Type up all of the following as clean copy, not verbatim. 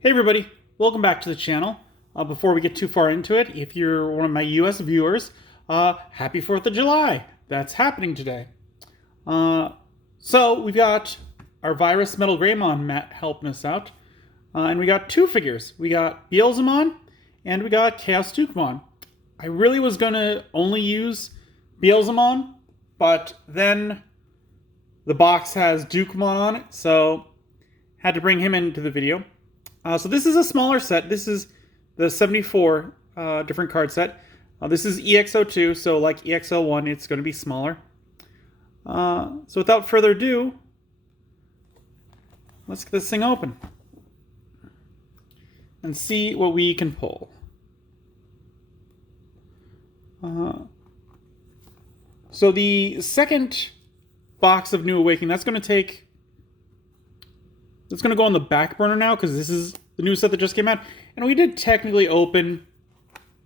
Hey everybody, welcome back to the channel. Before we get too far into it, if you're one of my US viewers, happy 4th of July. That's happening today. So we've got our Virus Metal Greymon Matt helping us out. And we got two figures. We got Beelzemon and we got Chaos Dukemon. I really was going to only use Beelzemon, but then the box has Dukemon on it, so had to bring him into the video. So this is a smaller set. This is the 74 different card set. This is EX02, so like EX01, it's going to be smaller. So without further ado, let's get this thing open and see what we can pull. So the second box of New Awakening, that's going to go on the back burner now because this is the new set that just came out. And we did technically open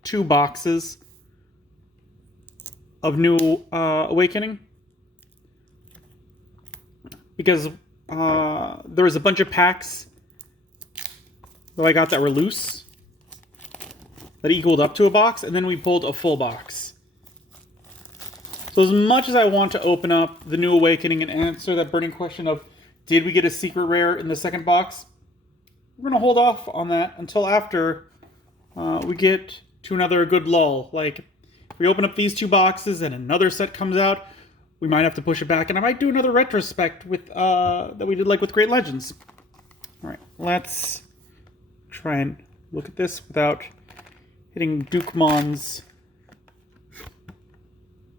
two boxes of New Awakening because there was a bunch of packs that I got that were loose that equaled up to a box, and then we pulled a full box. So as much as I want to open up the New Awakening and answer that burning question of did we get a secret rare in the second box, we're going to hold off on that until after we get to another good lull. Like, if we open up these two boxes and another set comes out, we might have to push it back, and I might do another retrospect with that we did like with Great Legends. Alright, let's try and look at this without hitting Dukemon's.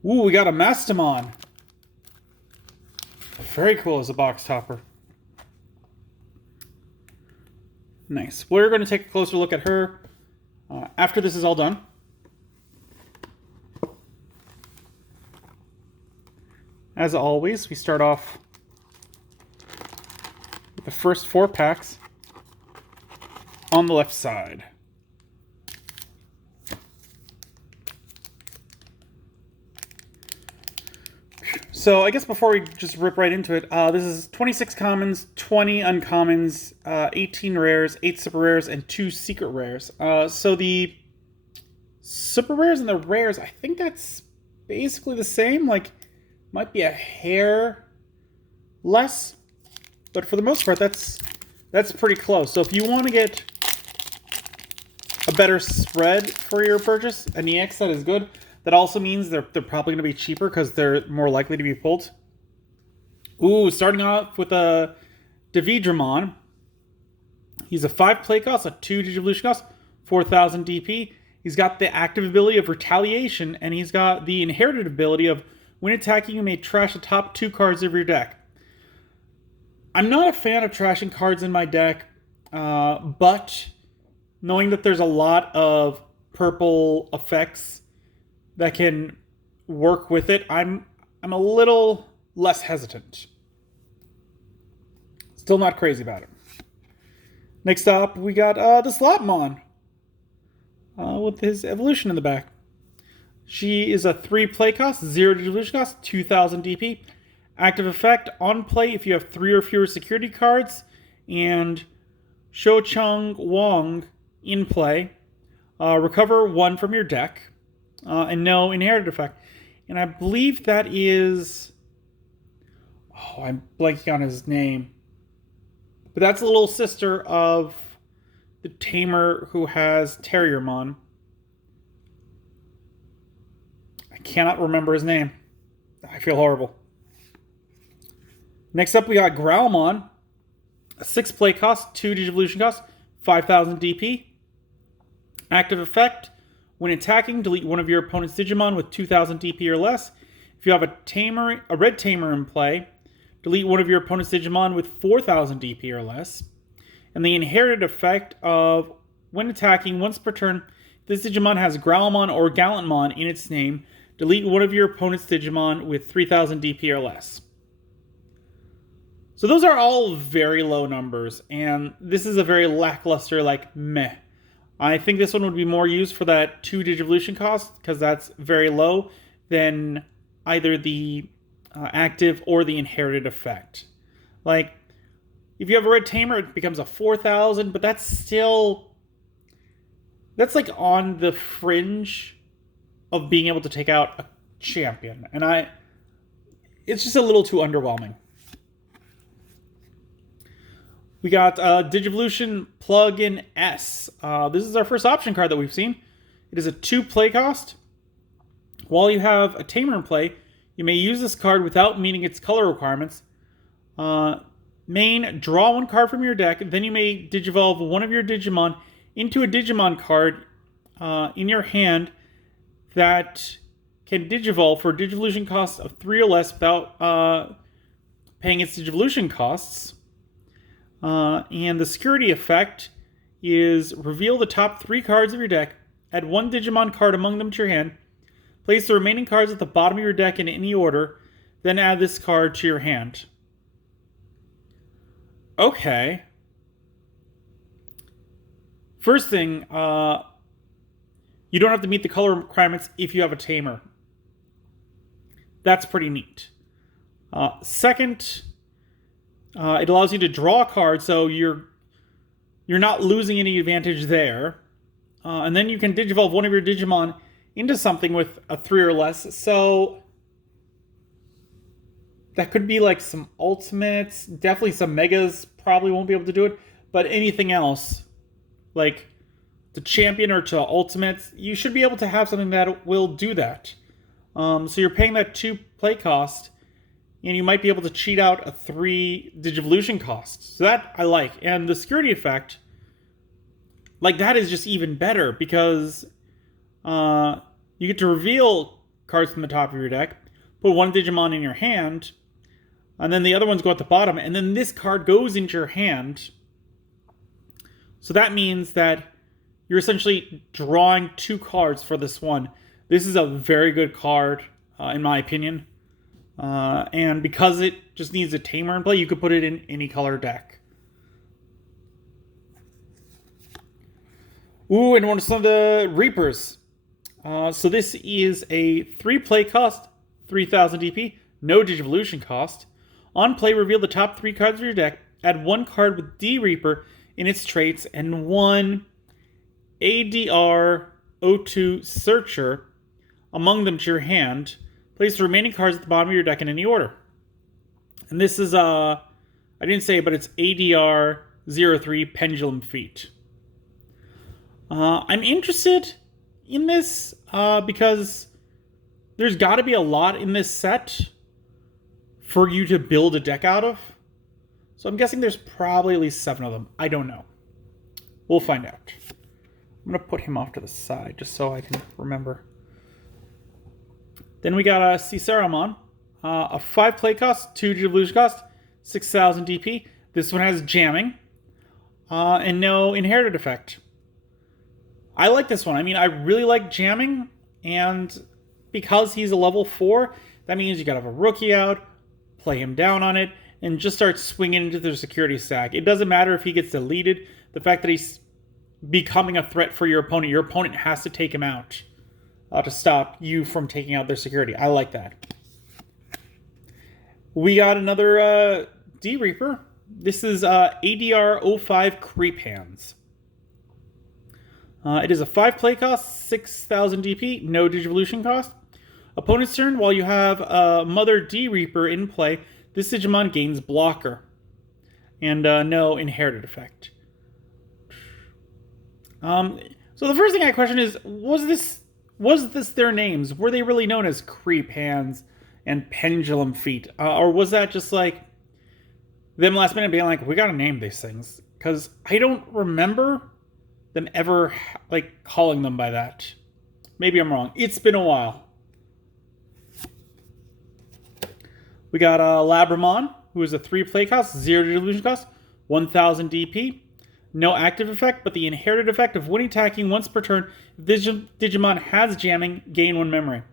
Ooh, we got a Mephistomon. Very cool as a box topper. Nice. We're going to take a closer look at her after this is all done. As always, we start off with the first 4 packs on the left side. So I guess before we just rip right into it, this is 26 commons, 20 uncommons, 18 rares, 8 super rares, and 2 secret rares. So the super rares and the rares, I think that's basically the same. Like, might be a hair less, but for the most part, that's pretty close. So if you want to get a better spread for your purchase, an EX set is good. That also means they're probably going to be cheaper because they're more likely to be pulled. Ooh, starting off with a Dramond. He's a 5 play cost, a 2 Digivolution cost, 4,000 DP. He's got the active ability of Retaliation, and he's got the inherited ability of when attacking, you may trash the top 2 cards of your deck. I'm not a fan of trashing cards in my deck, but knowing that there's a lot of purple effects that can work with it, I'm a little less hesitant. Still not crazy about it. Next up, we got this Labramon with his evolution in the back. She is a 3 play cost, 0 evolution cost, 2,000 DP. Active effect on play if you have 3 or fewer security cards, and Shou Chung Wong in play. Recover 1 from your deck. And no inherited effect. And I believe that is... Oh, I'm blanking on his name. But that's a little sister of the tamer who has Terriermon. I cannot remember his name. I feel horrible. Next up, we got Galanmon. A 6 play cost, 2 Digivolution cost, 5,000 DP. Active effect. When attacking, delete one of your opponent's Digimon with 2,000 DP or less. If you have a red tamer in play, delete one of your opponent's Digimon with 4,000 DP or less. And the inherited effect of when attacking once per turn, if this Digimon has Galanmon or Galanmon in its name, delete one of your opponent's Digimon with 3,000 DP or less. So those are all very low numbers, and this is a very lackluster, like, meh. I think this one would be more used for that 2 Digivolution cost, because that's very low, than either the active or the inherited effect. Like, If you have a red tamer, it becomes a 4,000, but that's still... That's like on the fringe of being able to take out a champion. And it's just a little too underwhelming. We got Digivolution Plug-in S. This is our first option card that we've seen. It is a 2 play cost. While you have a tamer in play, you may use this card without meeting its color requirements. Main, draw 1 card from your deck. Then you may Digivolve one of your Digimon into a Digimon card in your hand that can Digivolve for a Digivolution cost of 3 or less without paying its Digivolution costs. And the security effect is reveal the top 3 cards of your deck, add 1 Digimon card among them to your hand, place the remaining cards at the bottom of your deck in any order, then add this card to your hand. Okay. First thing, you don't have to meet the color requirements if you have a tamer. That's pretty neat. Second, it allows you to draw a card, so you're not losing any advantage there. And then you can Digivolve one of your Digimon into something with a 3 or less. So that could be like some ultimates. Definitely some megas probably won't be able to do it. But anything else, like to champion or to ultimates, you should be able to have something that will do that. So you're paying that 2 play cost, and you might be able to cheat out a 3 Digivolution cost. So that I like. And the security effect, like that is just even better because you get to reveal cards from the top of your deck, put 1 Digimon in your hand, and then the other ones go at the bottom, and then this card goes into your hand. So that means that you're essentially drawing 2 cards for this one. This is a very good card, in my opinion. And because it just needs a tamer in play, you could put it in any color deck. Ooh, and one of some of the Reapers. So this is a 3 play cost, 3,000 DP, no Digivolution cost. On play, reveal the top 3 cards of your deck. Add 1 card with D Reaper in its traits and 1 ADR O2 Searcher among them to your hand. Place the remaining cards at the bottom of your deck in any order. And this is, I didn't say it, but it's ADR 03 Pendulum Feet. I'm interested in this because there's got to be a lot in this set for you to build a deck out of. So I'm guessing there's probably at least 7 of them. I don't know. We'll find out. I'm going to put him off to the side just so I can remember. Then we got a Terriermon, a 5 play cost, 2 Digivolution cost, 6,000 DP. This one has jamming and no inherited effect. I like this one. I mean, I really like jamming, and because he's a level 4, that means you gotta have a rookie out, play him down on it, and just start swinging into their security stack. It doesn't matter if he gets deleted. The fact that he's becoming a threat for your opponent has to take him out to stop you from taking out their security. I like that. We got another D Reaper. This is ADR 05 Creep Hands. It is a 5 play cost, 6,000 DP, no Digivolution cost. Opponent's turn, while you have a Mother D Reaper in play, this Digimon gains blocker. And no inherited effect. So the first thing I question is, was this their names? Were they really known as Creep Hands and Pendulum Feet? Or was that just like them last minute being like, we gotta name these things? Because I don't remember them ever like calling them by that. Maybe I'm wrong. It's been a while. We got Labramon, who is a 3 play cost, 0 Digivolution cost, 1,000 DP. No active effect, but the inherited effect of when attacking once per turn, if Digimon has jamming, gain 1 memory.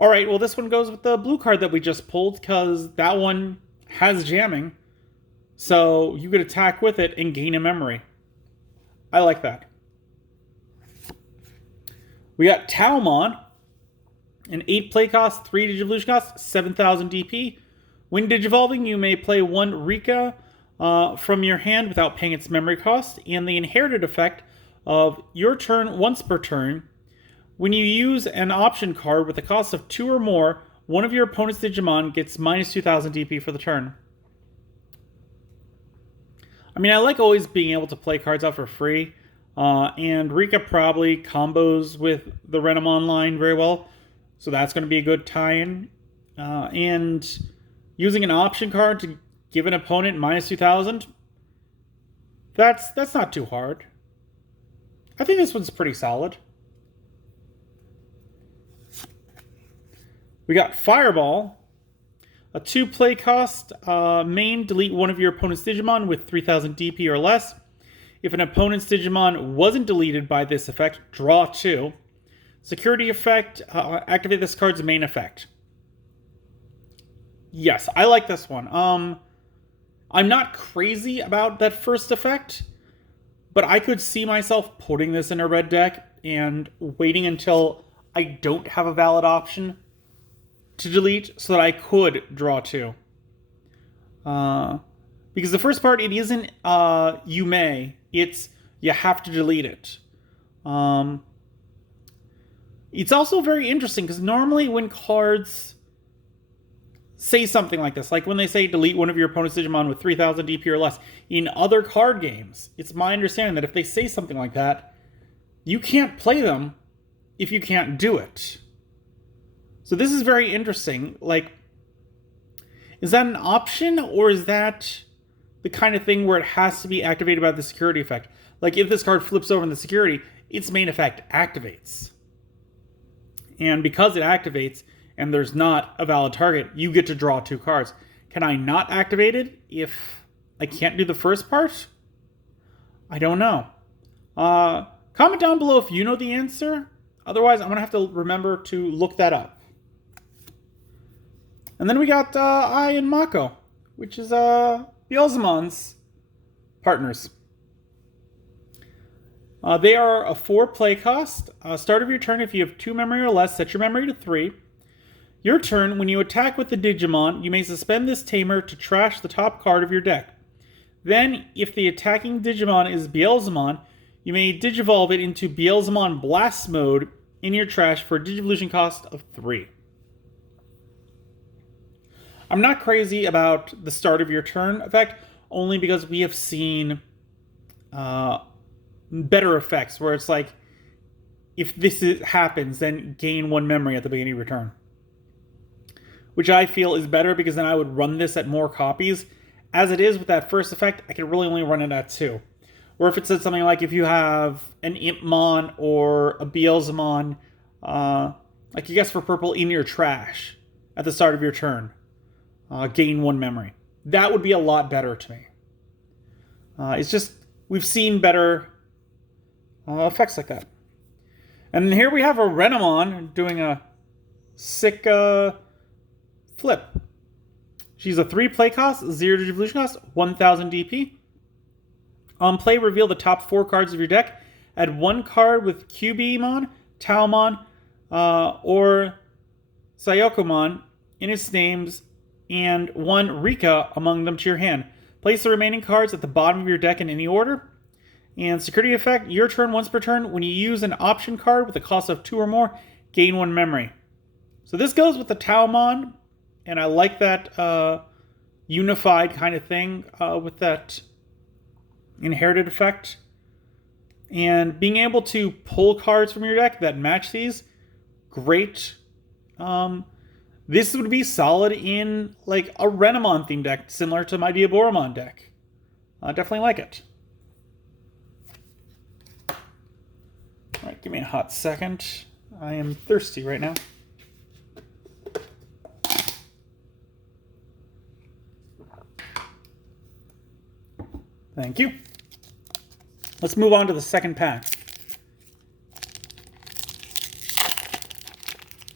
Alright, well this one goes with the blue card that we just pulled, because that one has jamming. So you could attack with it and gain a memory. I like that. We got Terriermon, an 8 play cost, 3 Digivolution cost, 7,000 DP. When Digivolving, you may play 1 Rika from your hand without paying its memory cost, and the inherited effect of your turn once per turn. When you use an option card with a cost of 2 or more, one of your opponent's Digimon gets minus 2,000 DP for the turn. I mean, I like always being able to play cards out for free, and Rika probably combos with the Renamon line very well, so that's going to be a good tie-in. And using an option card to give an opponent minus 2,000, that's not too hard. I think this one's pretty solid. We got Fireball, a 2 play cost. Main, delete one of your opponent's Digimon with 3,000 DP or less. If an opponent's Digimon wasn't deleted by this effect, draw 2. Security effect, activate this card's main effect. Yes, I like this one. I'm not crazy about that first effect, but I could see myself putting this in a red deck and waiting until I don't have a valid option to delete so that I could draw 2. Because the first part, it isn't you may, it's you have to delete it. It's also very interesting because normally when cards say something like this, like when they say delete one of your opponent's Digimon with 3,000 DP or less, in other card games, it's my understanding that if they say something like that, you can't play them if you can't do it. So this is very interesting. Like, is that an option, or is that the kind of thing where it has to be activated by the security effect? Like, if this card flips over in the security, its main effect activates. And because it activates, and there's not a valid target, you get to draw 2 cards. Can I not activate it if I can't do the first part? I don't know. Comment down below if you know the answer. Otherwise, I'm going to have to remember to look that up. And then we got Ai and Mako, which is Beelzemon's partners. They are a 4 play cost. Start of your turn, if you have 2 memory or less, set your memory to 3. Your turn, when you attack with the Digimon, you may suspend this tamer to trash the top card of your deck. Then, if the attacking Digimon is Beelzemon, you may Digivolve it into Beelzemon Blast Mode in your trash for a Digivolution cost of 3. I'm not crazy about the start of your turn effect, only because we have seen better effects, where it's like, if this happens, then gain 1 memory at the beginning of your turn. Which I feel is better, because then I would run this at more copies. As it is with that first effect, I can really only run it at 2. Or if it said something like, if you have an Impmon or a Beelzemon, like you guess for purple, in your trash at the start of your turn, gain 1 memory. That would be a lot better to me. It's just, we've seen better effects like that. And here we have a Renamon doing a sick flip. She's a 3 play cost, 0 Digivolution cost, 1,000 DP. On play, reveal the top 4 cards of your deck. Add 1 card with Cubemon, Taomon, or Locomon in its names, and 1 Rika among them to your hand. Place the remaining cards at the bottom of your deck in any order. And security effect, your turn once per turn. When you use an option card with a cost of 2 or more, gain 1 memory. So this goes with the Taomon, and I like that unified kind of thing with that inherited effect. And being able to pull cards from your deck that match these, great. This would be solid in like a Renamon themed deck, similar to my Diaboromon deck. I definitely like it. Alright, give me a hot second. I am thirsty right now. Thank you. Let's move on to the second pack.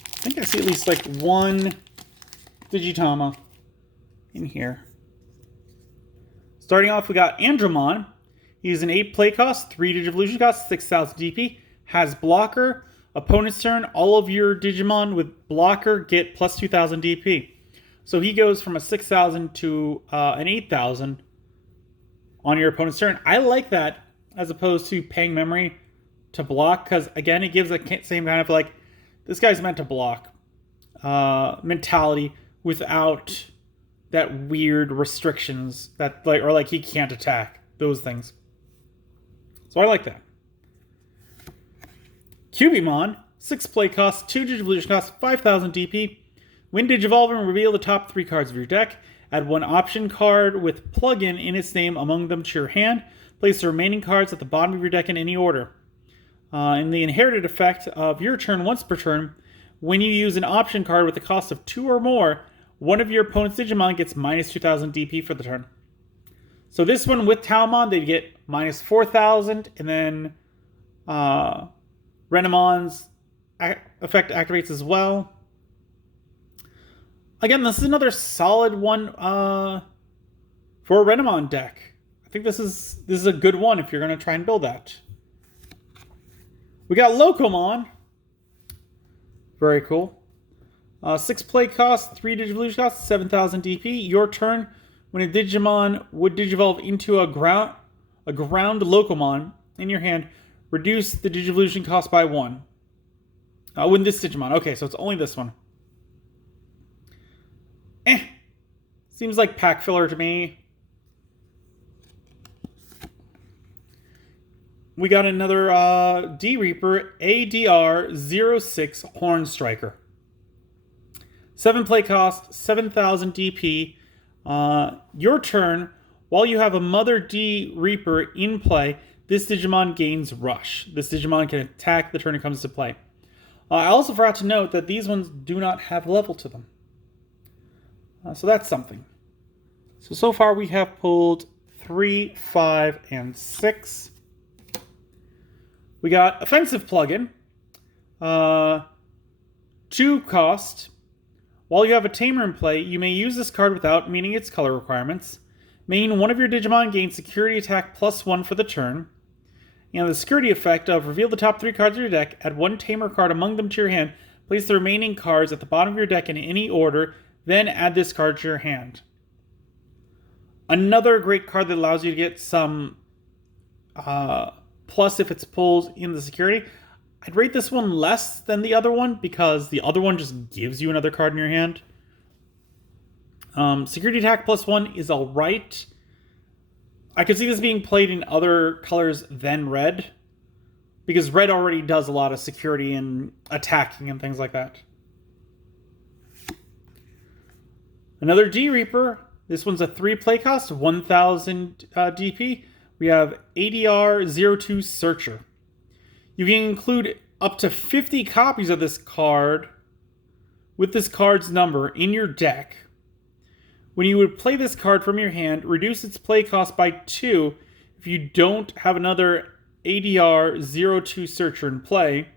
I think I see at least like 1 Digitama in here. Starting off, we got Andromon. He's an 8 play cost, 3 Digivolution cost, 6,000 DP. Has blocker. Opponent's turn, all of your Digimon with blocker get plus 2,000 DP. So he goes from a 6,000 to an 8,000 on your opponent's turn. I like that as opposed to paying memory to block, because again, it gives the same kind of like, this guy's meant to block mentality without that weird restrictions that like, or like he can't attack, those things. So I like that. Cubimon, 6 play cost, 2 Digivolution cost, 5,000 DP. When Digivolving, reveal the top 3 cards of your deck. Add 1 option card with plugin in its name among them to your hand. Place the remaining cards at the bottom of your deck in any order. In the inherited effect of your turn once per turn, when you use an option card with a cost of 2 or more, one of your opponent's Digimon gets minus 2,000 DP for the turn. So this one with Talmon, they get minus 4,000, and then Renamon's effect activates as well. Again, this is another solid one for a Renamon deck. I think this is a good one if you're going to try and build that. We got Locomon. Very cool. 6 play cost, 3 Digivolution cost, 7,000 DP. Your turn. When a Digimon would Digivolve into a ground Locomon in your hand, reduce the Digivolution cost by 1. When this Digimon. Okay, so it's only this one. Seems like pack filler to me. We got another D-Reaper ADR06 Horn Striker. 7 play cost, 7,000 DP. Your turn, while you have a Mother D-Reaper in play, this Digimon gains Rush. This Digimon can attack the turn it comes to play. I also forgot to note that these ones do not have level to them. So that's something. So far we have pulled 3, 5, and 6. We got Offensive Plugin. 2 cost. While you have a Tamer in play, you may use this card without meeting its color requirements. Main one of your Digimon gains Security Attack +1 for the turn. And the security effect of reveal the top 3 cards of your deck, add 1 Tamer card among them to your hand, place the remaining cards at the bottom of your deck in any order, then add this card to your hand. Another great card that allows you to get some plus if it's pulled in the security. I'd rate this one less than the other one because the other one just gives you another card in your hand. Security Attack +1 is alright. I could see this being played in other colors than red, because red already does a lot of security and attacking and things like that. Another D-Reaper. This one's a 3 play cost, 1,000 DP. We have ADR02 Searcher. You can include up to 50 copies of this card with this card's number in your deck. When you would play this card from your hand, reduce its play cost by 2 if you don't have another ADR02 Searcher in play.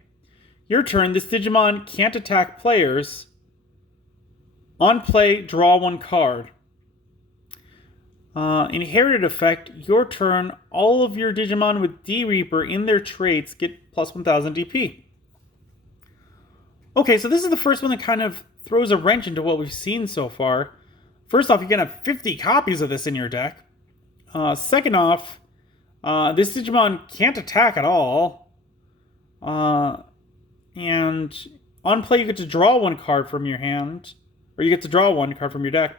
Your turn, this Digimon can't attack players. On play, draw 1 card. Inherited effect, your turn, all of your Digimon with D-Reaper in their traits get plus 1,000 DP. Okay, so this is the first one that kind of throws a wrench into what we've seen so far. First off, you're going to have 50 copies of this in your deck. Second off, this Digimon can't attack at all. And on play, you get to draw 1 card from your hand. Or you get to draw 1 card from your deck.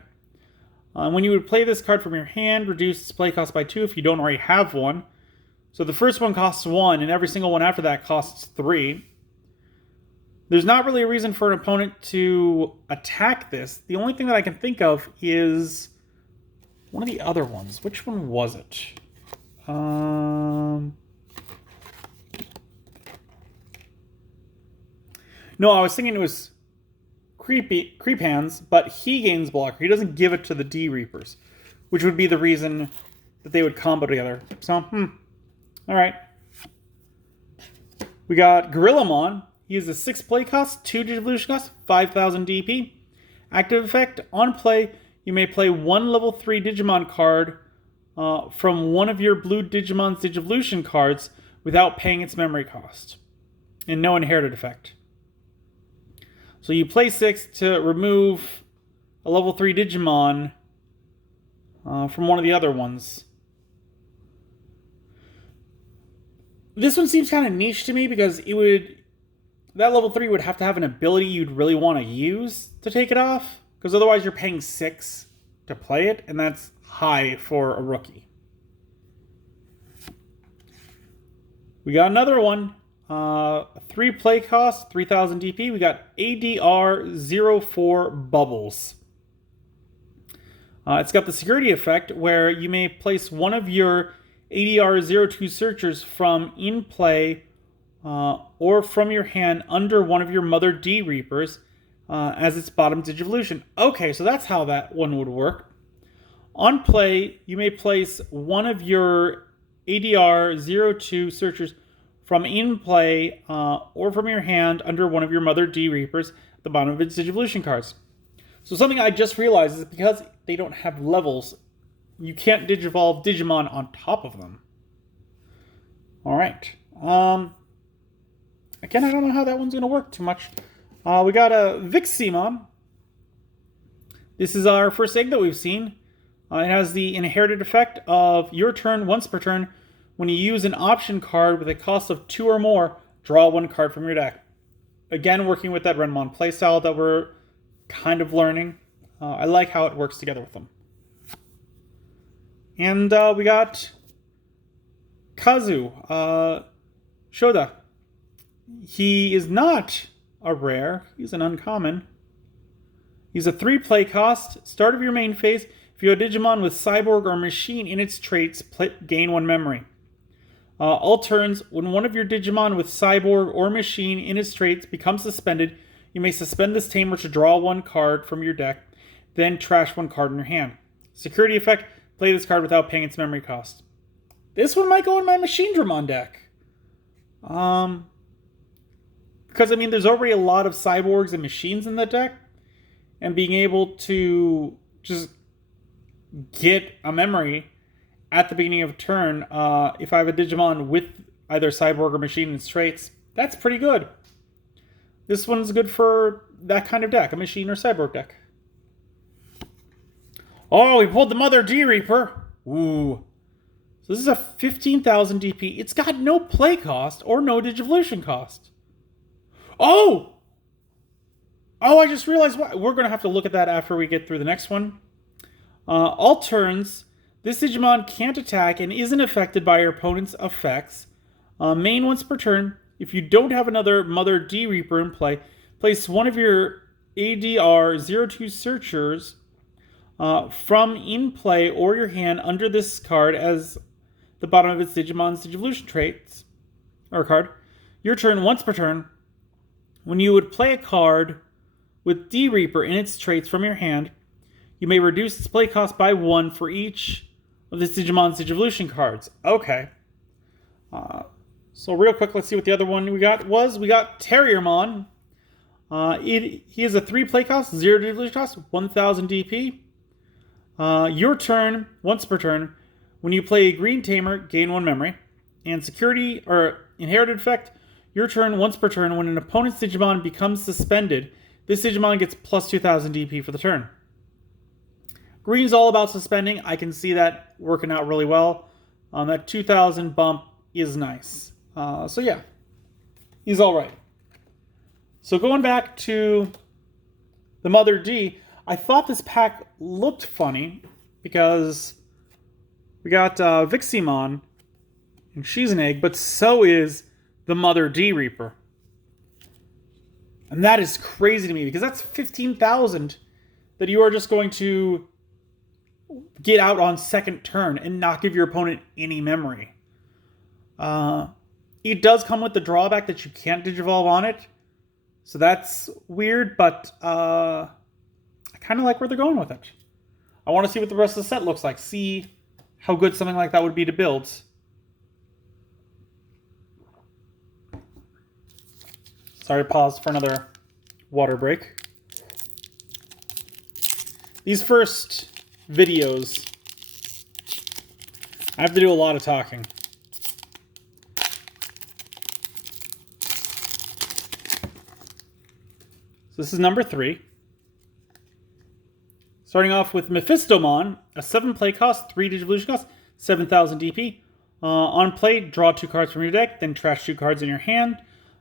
When you would play this card from your hand, reduce its play cost by 2 if you don't already have one. So the first one costs 1, and every single one after that costs 3. There's not really a reason for an opponent to attack this. The only thing that I can think of is one of the other ones. Which one was it? No, I was thinking it was Creep Hands, but he gains blocker. He doesn't give it to the D-Reapers, which would be the reason that they would combo together. So, alright. We got Galanmon. He is a 6 play cost, 2 Digivolution cost, 5,000 DP. Active effect, on play, you may play 1 level 3 Digimon card from one of your blue Digimon's Digivolution cards without paying its memory cost. And no inherited effect. So you play 6 to remove a level 3 Digimon from one of the other ones. This one seems kind of niche to me because that level 3 would have to have an ability you'd really want to use to take it off, because otherwise you're paying 6 to play it, and that's high for a rookie. We got another one. 3 play cost, 3000 DP. We got ADR04 Bubbles. It's got the security effect where you may place one of your ADR02 searchers from in play or from your hand under one of your Mother D Reapers as its bottom Digivolution. Okay, so that's how that one would work. On play, you may place one of your ADR02 searchers from in play or from your hand under one of your Mother D Reapers at the bottom of its Digivolution cards. So something I just realized is because they don't have levels, you can't Digivolve Digimon on top of them. Alright. Again, I don't know how that one's going to work too much. We got a Mephistomon. This is our first egg that we've seen. It has the inherited effect of your turn once per turn. When you use an option card with a cost of 2 or more, draw 1 card from your deck. Again, working with that Renmon playstyle that we're kind of learning. I like how it works together with them. And we got Kazu, Shoda. He is not a rare. He's an uncommon. He's a 3 play cost. Start of your main phase. If you have a Digimon with Cyborg or Machine in its traits, gain 1 memory. All turns, when one of your Digimon with Cyborg or Machine in its traits becomes suspended, you may suspend this tamer to draw 1 card from your deck, then trash 1 card in your hand. Security effect, play this card without paying its memory cost. This one might go in my Machine Dramond deck. Because, I mean, there's already a lot of Cyborgs and Machines in the deck, and being able to just get a memory at the beginning of a turn, if I have a Digimon with either Cyborg or Machine in its traits, that's pretty good. This one's good for that kind of deck, a Machine or Cyborg deck. Oh, we pulled the Mother D Reaper. Ooh. So this is a 15,000 DP. It's got no play cost or no Digivolution cost. Oh! Oh, I just realized why. We're going to have to look at that after we get through the next one. All turns, this Digimon can't attack and isn't affected by your opponent's effects. Main once per turn. If you don't have another Mother D Reaper in play, place one of your ADR02 searchers from in play or your hand under this card as the bottom of its Digimon's Digivolution traits, or card. Your turn once per turn. When you would play a card with D Reaper in its traits from your hand, you may reduce its play cost by 1 for each of this Digimon's Digivolution cards. Okay. So real quick, let's see what the other one we got was. We got Terriermon. He has a 3 play cost, 0 Digivolution cost, 1,000 DP. Your turn, once per turn. When you play a green tamer, gain 1 memory. And security, or inherited effect, your turn, once per turn. When an opponent's Digimon becomes suspended, this Digimon gets plus 2,000 DP for the turn. Green's all about suspending. I can see that working out really well. That 2,000 bump is nice. So yeah, he's all right. So going back to the Mother D, I thought this pack looked funny because we got Mephistomon, and she's an egg, but so is the Mother D Reaper. And that is crazy to me because that's 15,000 that you are just going to get out on second turn and not give your opponent any memory. It does come with the drawback that you can't Digivolve on it. So that's weird, but I kind of like where they're going with it. I want to see what the rest of the set looks like. See how good something like that would be to build. Sorry, pause for another water break. These first videos, I have to do a lot of talking. So this is number 3. Starting off with Mephistomon, a 7 play cost, 3 Digivolution cost, 7,000 DP. On play, draw 2 cards from your deck, then trash 2 cards in your hand.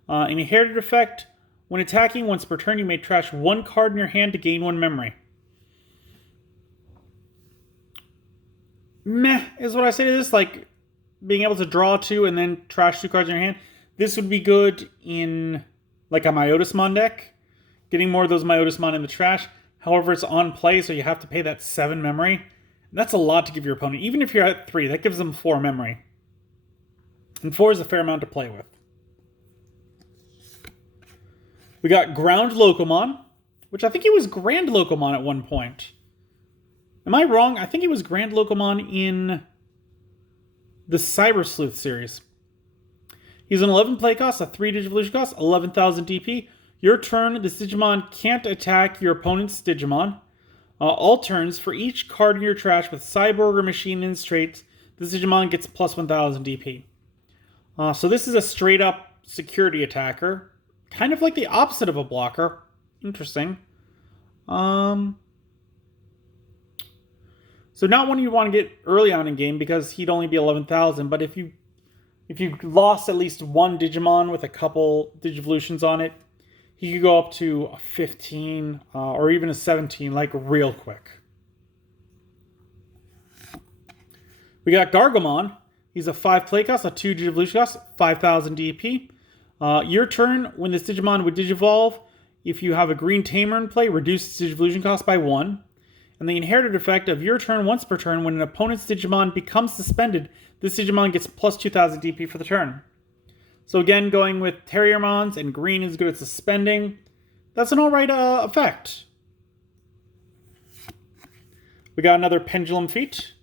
Inherited effect, when attacking once per turn, you may trash 1 card in your hand to gain 1 memory. Meh is what I say to this, like being able to draw 2 and then trash 2 cards in your hand. This would be good in like a Mephistomon deck, getting more of those Mephistomon in the trash. However, it's on play, so you have to pay that 7 memory. That's a lot to give your opponent. Even if you're at 3, that gives them 4 memory. And 4 is a fair amount to play with. We got Ground Locomon, which I think he was Grand Locomon at one point. Am I wrong? I think he was Grand Locomon in the Cyber Sleuth series. He's an 11 play cost, a 3 Digivolution cost, 11,000 DP. Your turn, this Digimon can't attack your opponent's Digimon. All turns, for each card in your trash with Cyborg or Machine in its traits, this Digimon gets plus 1,000 DP. So this is a straight up security attacker. Kind of like the opposite of a blocker. Interesting. So not one you want to get early on in game because he'd only be 11,000. But if you lost at least one Digimon with a couple Digivolutions on it, he could go up to a 15 or even a 17 like real quick. We got Gargamon. He's a 5 play cost, a 2 Digivolution cost, 5,000 DP. Your turn, when this Digimon would Digivolve, if you have a green Tamer in play, reduce its Digivolution cost by 1. And the inherited effect of your turn once per turn, when an opponent's Digimon becomes suspended, this Digimon gets plus 2,000 DP for the turn. So again, going with Terriermons, and green is good at suspending. That's an alright effect. We got another Pendulum Feat.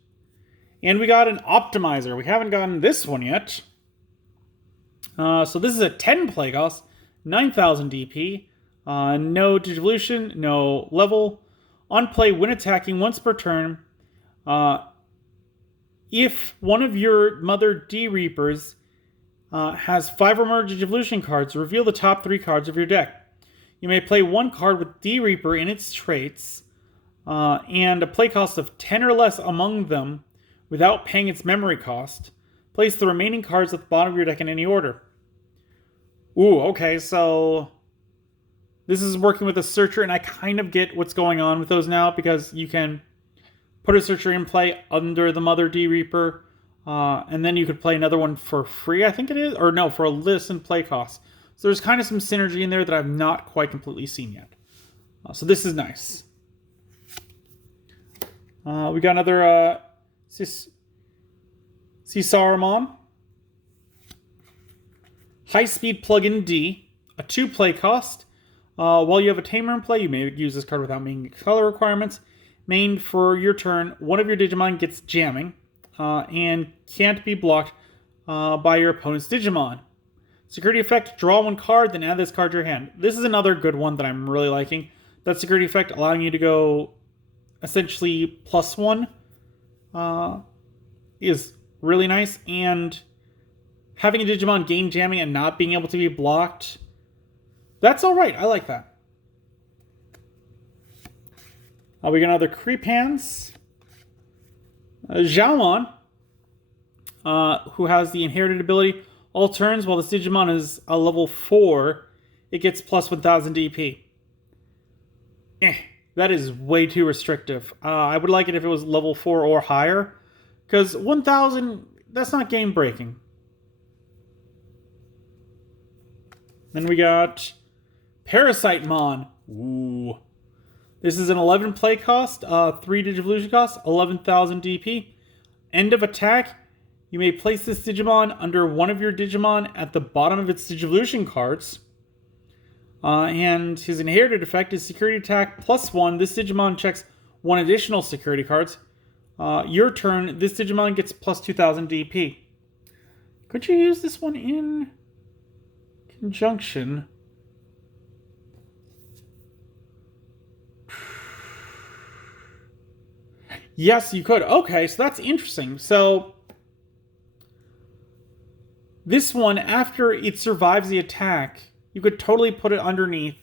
And we got an Optimizer. We haven't gotten this one yet. So this is a 10 play cost, 9,000 DP. No Digivolution, no level. On play, when attacking once per turn, if one of your Mother D Reapers has 5 or more Digivolution cards, reveal the top 3 cards of your deck. You may play 1 card with D Reaper in its traits, and a play cost of 10 or less among them without paying its memory cost. Place the remaining cards at the bottom of your deck in any order. Ooh, okay, so this is working with a Searcher, and I kind of get what's going on with those now, because you can put a Searcher in play under the Mother D Reaper, and then you could play another one for free, I think it is, or no, for a listen play cost. So there's kind of some synergy in there that I've not quite completely seen yet. So this is nice. We got another Terriermon. High-speed plug-in D, a 2 play cost. While you have a Tamer in play, you may use this card without meeting color requirements. Main for your turn, one of your Digimon gets jamming, and can't be blocked by your opponent's Digimon. Security effect, draw 1 card, then add this card to your hand. This is another good one that I'm really liking. That security effect allowing you to go essentially +1 is really nice, and having a Digimon gain jamming and not being able to be blocked, that's alright. I like that. We got another Creephands. Xiaomon, who has the inherited ability, all turns while this Digimon is a level 4, it gets plus 1,000 DP. That is way too restrictive. I would like it if it was level 4 or higher, because 1,000, that's not game breaking. Then we got Parasitemon. Ooh. This is an 11 play cost, 3 Digivolution cost, 11,000 DP. End of attack, you may place this Digimon under one of your Digimon at the bottom of its Digivolution cards. And his inherited effect is security attack +1. This Digimon checks 1 additional security cards. Your turn, this Digimon gets plus 2,000 DP. Could you use this one in conjunction? Yes, you could. Okay, so that's interesting. So this one, after it survives the attack, you could totally put it underneath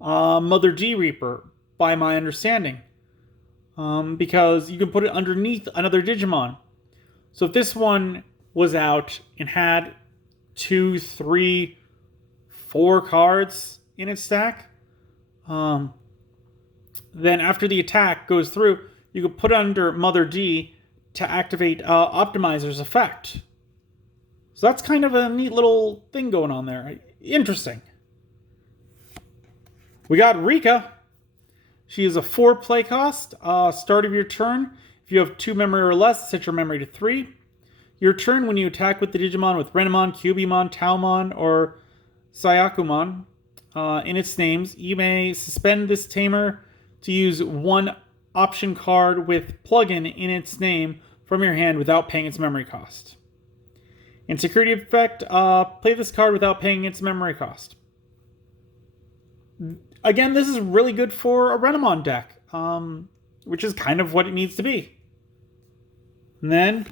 Mother D Reaper, by my understanding. Because you can put it underneath another Digimon. So if this one was out and had 2, 3, 4 cards in its stack, then after the attack goes through, you can put under Mother D to activate Optimizer's effect. So that's kind of a neat little thing going on there. Interesting. We got Rika. She is a 4 play cost. Start of your turn. If you have 2 memory or less, set your memory to 3. Your turn, when you attack with the Digimon with Renamon, Cubimon, Taomon, or Sayakumon in its names, you may suspend this tamer to use 1 option card with plugin in its name from your hand without paying its memory cost. In security effect, play this card without paying its memory cost. Again, this is really good for a Renamon deck, which is kind of what it needs to be. And then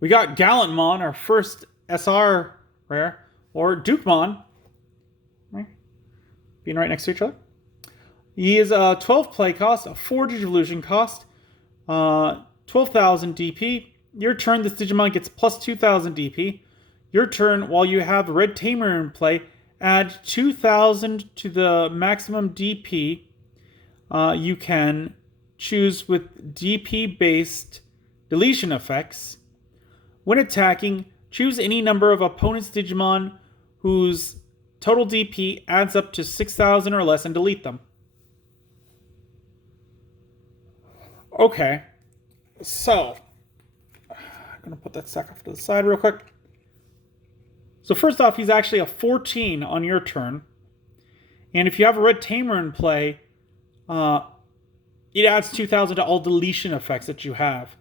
we got Galanmon, our first SR rare, or Dukemon, being right next to each other. He is a 12 play cost, a 4 Digivolution cost, 12,000 DP. Your turn, this Digimon gets plus 2,000 DP. Your turn, while you have Red Tamer in play, add 2,000 to the maximum DP you can choose with DP-based deletion effects. When attacking, choose any number of opponent's Digimon whose total DP adds up to 6,000 or less and delete them. Okay, so I'm going to put that sack off to the side real quick. So first off, he's actually a 14 on your turn. And if you have a Red Tamer in play, it adds 2,000 to all deletion effects that you have.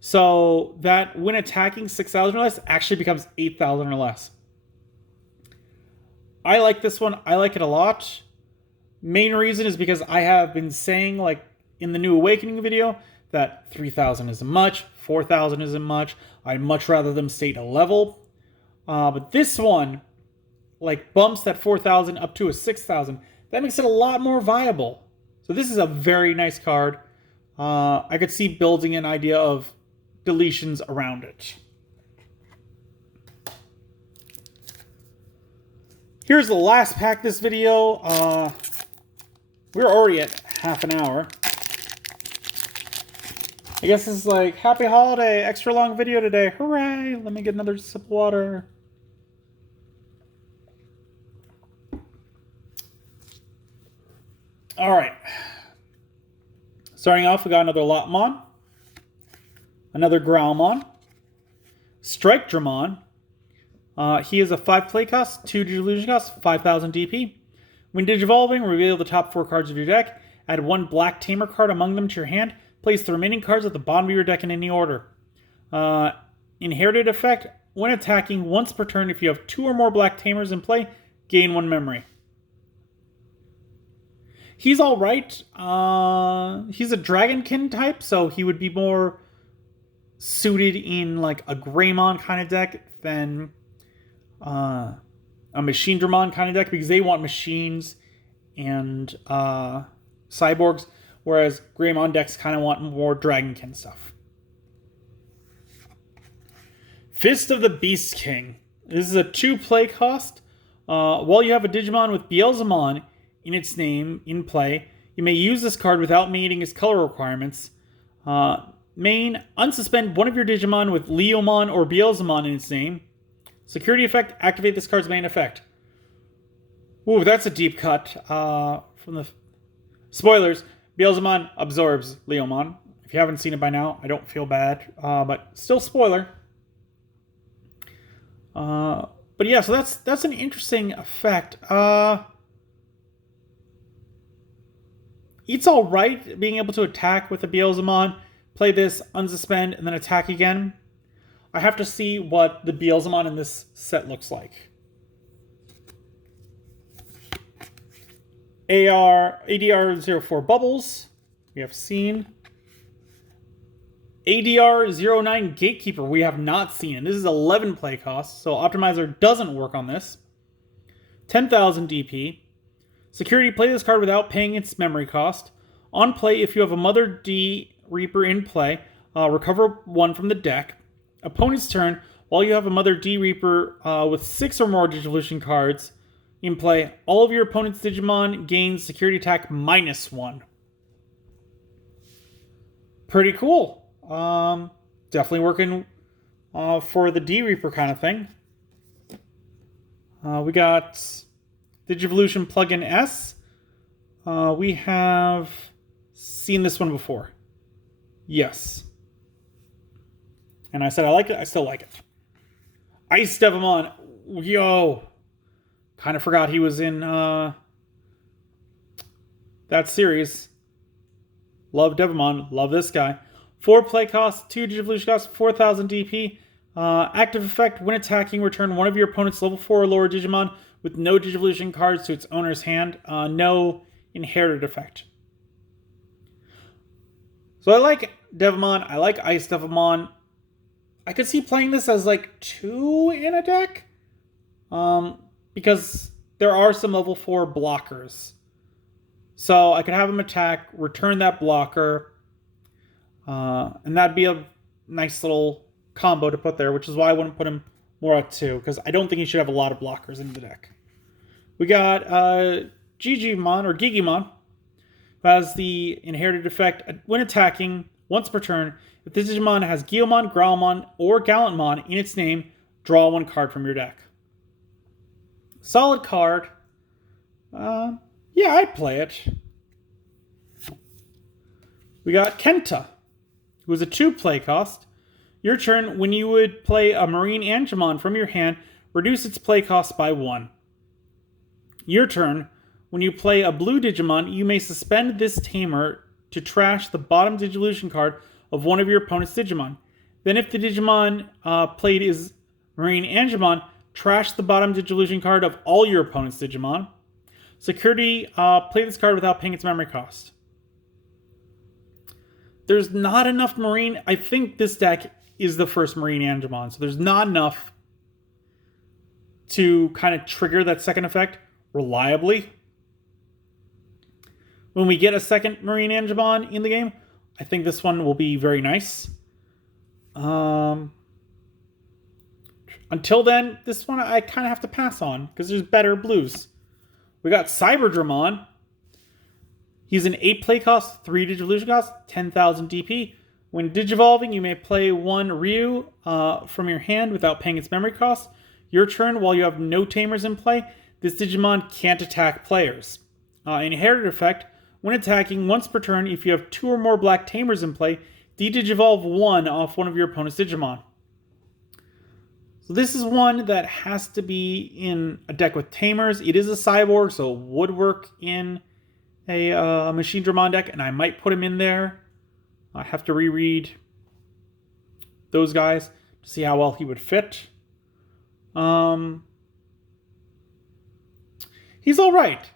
So that when attacking 6,000 or less actually becomes 8,000 or less. I like this one. I like it a lot. Main reason is because I have been saying, like in the New Awakening video, that 3,000 isn't much, 4,000 isn't much. I'd much rather them stay at a level. But this one, like, bumps that 4,000 up to a 6,000. That makes it a lot more viable. So this is a very nice card. I could see building an idea of deletions around it. Here's the last pack this video. We're already at half an hour. I guess this is like, happy holiday, extra long video today. Hooray! Let me get another sip of water. Alright. Starting off, we got another Locomon. Another Growlmon. Strike Dramond. He is a 5 play cost, 2 Digivolution cost, 5,000 DP. When Digivolving, reveal the top 4 cards of your deck. Add 1 Black Tamer card among them to your hand. Place the remaining cards at the bottom of your deck in any order. Inherited effect. When attacking once per turn, if you have 2 or more Black Tamers in play, gain 1 memory. He's alright. He's a Dragonkin type, so he would be more suited in like a Greymon kind of deck than a Machine Dramon kind of deck, because they want machines and cyborgs, whereas Greymon decks kind of want more Dragonkin stuff. Fist of the Beast King. This is a 2 play cost. While you have a Digimon with Beelzemon in its name in play, you may use this card without meeting its color requirements. Main, unsuspend one of your Digimon with Leomon or Beelzemon in its name. Security effect, activate this card's main effect. Ooh, that's a deep cut from the... Spoilers, Beelzemon absorbs Leomon. If you haven't seen it by now, I don't feel bad, but still spoiler. But yeah, so that's an interesting effect. It's alright being able to attack with a Beelzemon, play this, unsuspend, and then attack again. I have to see what the Beelzemon in this set looks like. ADR04 Bubbles, we have seen. ADR09 Gatekeeper, we have not seen. And this is 11 play cost, so Optimizer doesn't work on this. 10,000 DP. Security, play this card without paying its memory cost. On play, if you have a Mother D Reaper in play, recover 1 from the deck. Opponent's turn, while you have a Mother D Reaper with 6 or more Digivolution cards in play, all of your opponent's Digimon gains security attack -1. Pretty cool. Definitely working for the D Reaper kind of thing. We got Digivolution Plugin S. We have seen this one before. Yes. And I said I like it. I still like it. Ice Devamon. Yo. Kind of forgot he was in that series. Love Devamon. Love this guy. 4 play costs, 2 Digivolution costs, 4,000 DP. Active effect, when attacking, return one of your opponent's level 4 or lower Digimon with no Digivolution cards to its owner's hand. No inherited effect. So I like Devamon. I like Ice Devamon. I could see playing this as like 2 in a deck. Because there are some level 4 blockers. So I could have him attack, return that blocker. And that'd be a nice little combo to put there, which is why I wouldn't put him more at 2, because I don't think he should have a lot of blockers in the deck. We got Digimon, or Gigimon, who has the inherited effect when attacking once per turn. If this Digimon has Guilmon, Growlmon, or Galanmon in its name, draw 1 card from your deck. Solid card. Yeah, I'd play it. We got Kenta, who is a 2 play cost. Your turn, when you would play a Marine Angemon from your hand, reduce its play cost by 1. Your turn, when you play a blue Digimon, you may suspend this tamer to trash the bottom Digivolution card of one of your opponent's Digimon. Then if the Digimon played is Marine Angemon, trash the bottom Digivolution card of all your opponent's Digimon. Security, play this card without paying its memory cost. There's not enough Marine. I think this deck is the first Marine Angemon, so there's not enough to kind of trigger that second effect reliably. When we get a second Marine Angemon in the game, I think this one will be very nice. Until then, this one I kind of have to pass on because there's better blues. We got Cyberdramon. He's an 8 play cost, 3 Digivolution cost, 10,000 DP. When Digivolving, you may play 1 Ryu from your hand without paying its memory cost. Your turn, while you have no tamers in play, this Digimon can't attack players. Inherited effect, when attacking once per turn, if you have 2 or more black tamers in play, de-Digivolve 1 off one of your opponent's Digimon. So this is one that has to be in a deck with tamers. It is a cyborg, so it would work in a Machine Dramond deck, and I might put him in there. I have to reread those guys to see how well he would fit. He's all right.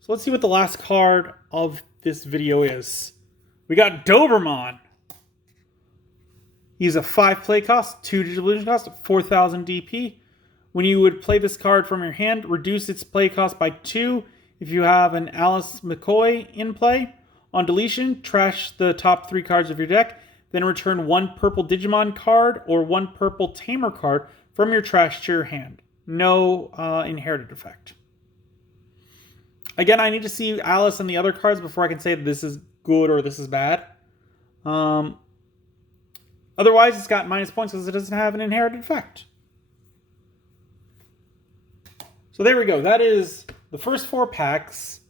So let's see what the last card of this video is. We got Doberman. He's a 5 play cost, 2 Digivolution cost, 4,000 DP. When you would play this card from your hand, reduce its play cost by 2 if you have an Alice McCoy in play. On deletion, trash the top 3 cards of your deck, then return 1 purple Digimon card or 1 purple Tamer card from your trash to your hand. No inherited effect. Again, I need to see Alice and the other cards before I can say that this is good or this is bad. Otherwise, it's got minus points because it doesn't have an inherited effect. So there we go. That is the first 4 packs.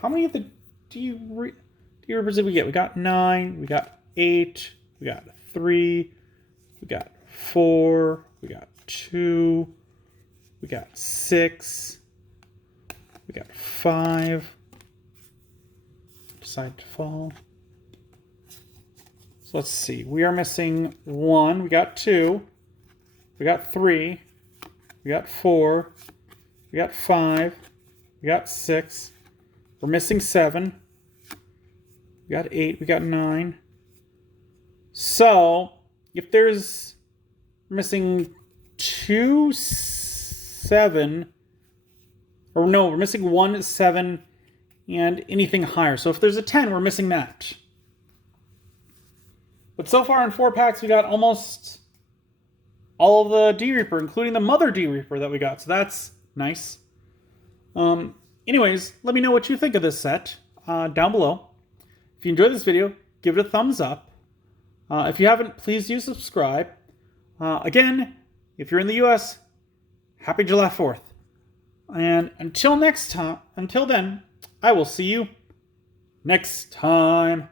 How many of the Reapers did we get? We got 9, we got 8, we got 3, we got 4, we got 2, we got 6, we got 5. Decide to fall. So let's see. We are missing 1. We got 2. We got 3. We got 4. We got 5. We got 6. We're missing 7. We got 8. We got 9. So, if there's missing 2, 7, or no, we're missing 1, 7, and anything higher. So if there's a 10, we're missing that. But so far in 4 packs, we got almost all of the D Reaper, including the Mother D Reaper that we got. So that's nice. Anyways, let me know what you think of this set down below. If you enjoyed this video, give it a thumbs up. If you haven't, please do subscribe. Again, if you're in the US, happy July 4th. And until then, I will see you next time.